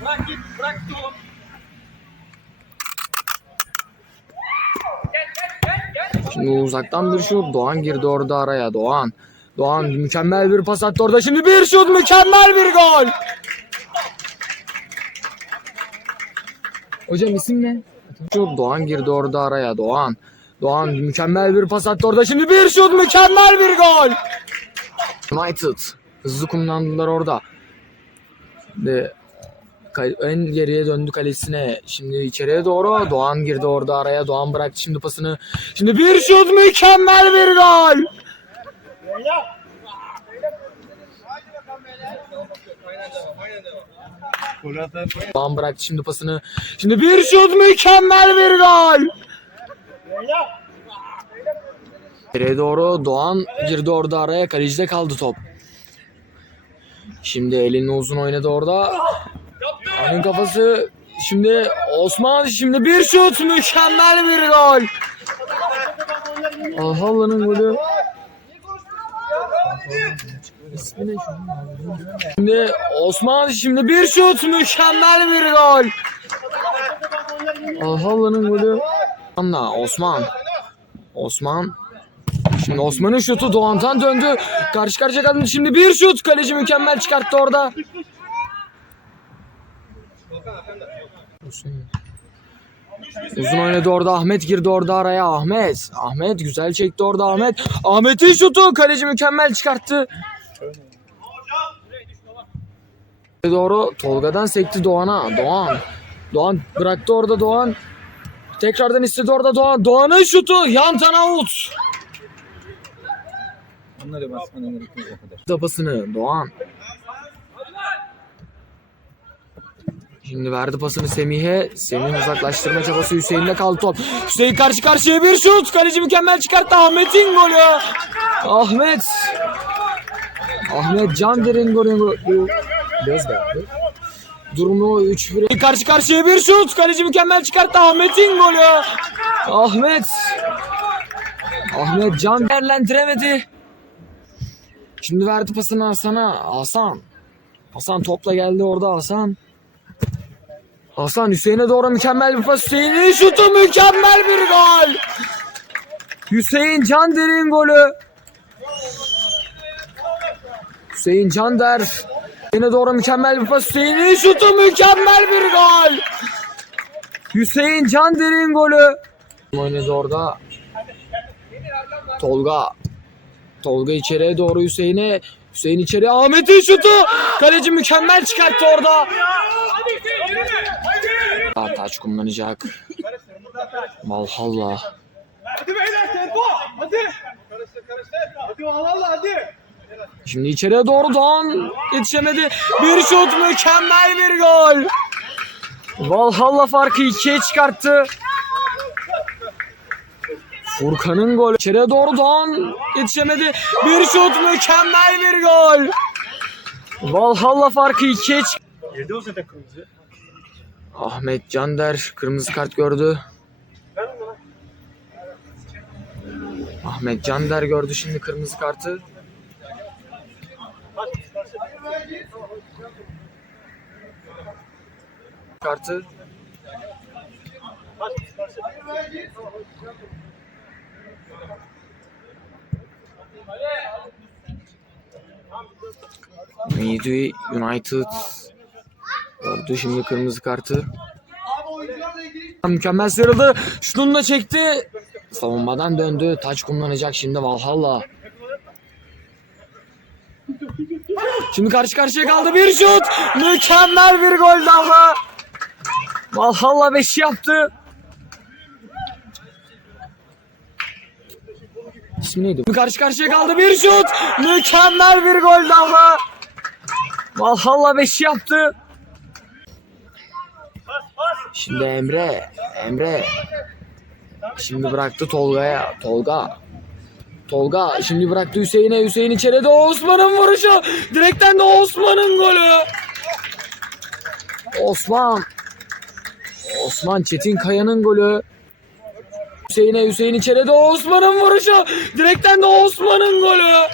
Bırak git, bırak git oğlum. Şimdi uzaktan bir şut. Doğan girdi orada araya. Doğan. Doğan mükemmel bir pas attı orada. Şimdi bir şut mükemmel bir gol. Hocam isim ne? Şut Doğan girdi orada araya. Doğan. Doğan mükemmel bir pas attı orada. Şimdi bir şut mükemmel bir gol. United. Hızlı kumlandılar orada. Ve en geriye döndü kalesine. Şimdi içeriye doğru Doğan girdi orada araya. Doğan bıraktı şimdi pasını. Şimdi bir şut mükemmel bir gol. Doğan bıraktı şimdi pasını. Şimdi bir şut mükemmel bir gol. İçeriye doğru Doğan girdi orada araya. Kalecide kaldı top. Şimdi elini uzun oynadı orada. Doğan'ın kafası şimdi Osman şimdi bir şut mükemmel bir gol. Allah'ın golü. Şimdi Osman şimdi bir şut mükemmel bir gol. Allah'ın golü. Anla Osman. Osman. Şimdi Osman'ın şutu Doğan'dan döndü. Karşı karşıya kaldı. Şimdi bir şut kaleci mükemmel çıkarttı orada. Uzun oynadı orada Ahmet girdi orada araya Ahmet. Ahmet güzel çekti orada Ahmet. Ahmet'in şutu kaleci mükemmel çıkarttı. Doğru Tolga'dan sekti Doğan'a. Doğan. Doğan bıraktı orada Doğan. Tekrardan istedi orada Doğan. Doğan'ın şutu yan out. Onları basmana gerek yok o kadar. Da Doğan. Şimdi verdi pasını Semih'e. Semih'in uzaklaştırma çabası Hüseyin'de kaldı top. Hüseyin karşı karşıya bir şut. Kaleci mükemmel çıkarttı. Ahmet'in golü. Ahmet. Ahmet Cander'in golü. Biraz yaptı. Durumu 3-1. Karşı karşıya bir şut. Kaleci mükemmel çıkarttı. Ahmet'in golü. Ahmet. Ahmet Can değerlendiremedi. Şimdi verdi pasını Hasan'a. Hasan. Hasan topla geldi orada Hasan. Hasan Hüseyin'e doğru mükemmel bir pas. Hüseyin'in şutu mükemmel bir gol. Hüseyin Cander'in golü. Hüseyin Cander. Hüseyin'e doğru mükemmel bir pas. Hüseyin'in şutu mükemmel bir gol. Hüseyin Cander'in golü. Oynadı orada. Tolga. Tolga içeriye doğru Hüseyin'e. Hüseyin içeri Ahmet'in şutu. Kaleci mükemmel çıkarttı orada. Taç kullanacak. Valhalla. Hadi beyler tempo. Hadi. Karıştır karıştır. Hadi vallahi hadi. Şimdi içeriye doğru Doğan yetişemedi. Bir şut mükemmel bir gol. Valhalla farkı ikiye çıkarttı. Furkan'ın golü. İçeriye doğru Doğan yetişemedi. Bir şut mükemmel bir gol. Valhalla farkı ikiye çıkarttı. Yedi o zaten kırmızı. Ahmet Cander kırmızı kart gördü. Ahmet Cander gördü şimdi kırmızı kartı. Kartı. Midi United gördü şimdi kırmızı kartı. Mükemmel sıyrıldı. Şunun da çekti. Savunmadan döndü. Taç kullanacak şimdi Valhalla. Şimdi karşı karşıya kaldı bir şut. Mükemmel bir gol daha. Valhalla 5 yaptı. İsmi neydi? Karşı karşıya kaldı bir şut. Mükemmel bir gol daha. Valhalla 5 yaptı. Şimdi Emre, Emre. Şimdi bıraktı Tolga'ya. Tolga. Tolga şimdi bıraktı Hüseyin'e. Hüseyin içeride Osman'ın vuruşu. Direkten de Osman'ın golü. Osman. Osman Çetin Kaya'nın golü. Hüseyin'e Hüseyin içeride Osman'ın vuruşu. Direkten de Osman'ın golü.